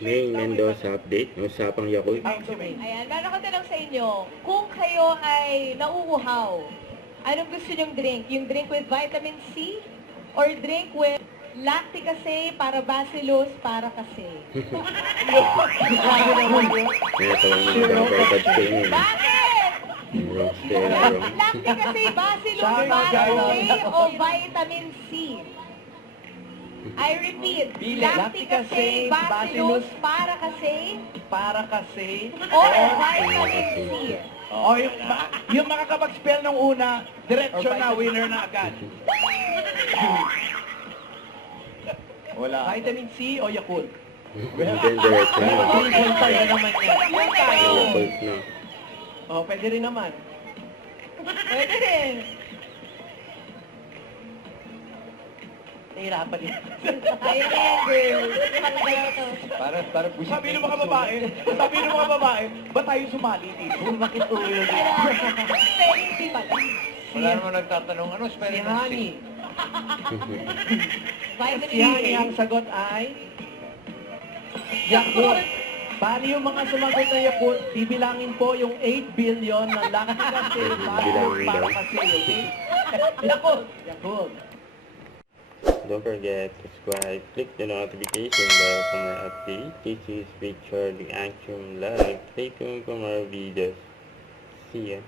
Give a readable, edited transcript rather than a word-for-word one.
May Mendoza update, usapang Yakult. Ayan, meron ko tanong sa inyo. Kung kayo ay nauuhaw, anong gusto nyong drink? Yung drink with vitamin C or drink with lactic acid para bacillus para kasi? Grabe naman yun. Ito ang nagkakabad ko yun. Bakit? Serum. Lactic acid, bacillus Sabi para nga, kasi o vitamin C? I repeat, lactic acid, bacillus para kasi Para kasi. o vitamin C? O, yung makakapag-spell nung una, diretso na, winner na agad. Wala. Vitamin C o Yakult? Then diretso na. Triple tayo naman yan. Yung tayo. Yakult na. Oh, pwede rin naman. Pwede rin. Nahirapan yan. Kaya na yan, girls. Matagaw to. Para Sabi ng mga babae, ba't tayo sumali dito? Bakit ulo dito? Spelling bee pala. Wala naman nagtatanong ano, Si spelling Honey. Vitamin Si Honey, ang sagot ay Yakult. Bali yung mga sumagot na Yakult, bibilangin po yung 8 billion na lactic acid para kasi. Okay? Yakult. Yakult. Don't forget to subscribe, click the notification bell for more updates. This is Victor, the Action Live. Stay tuned for more videos. See ya.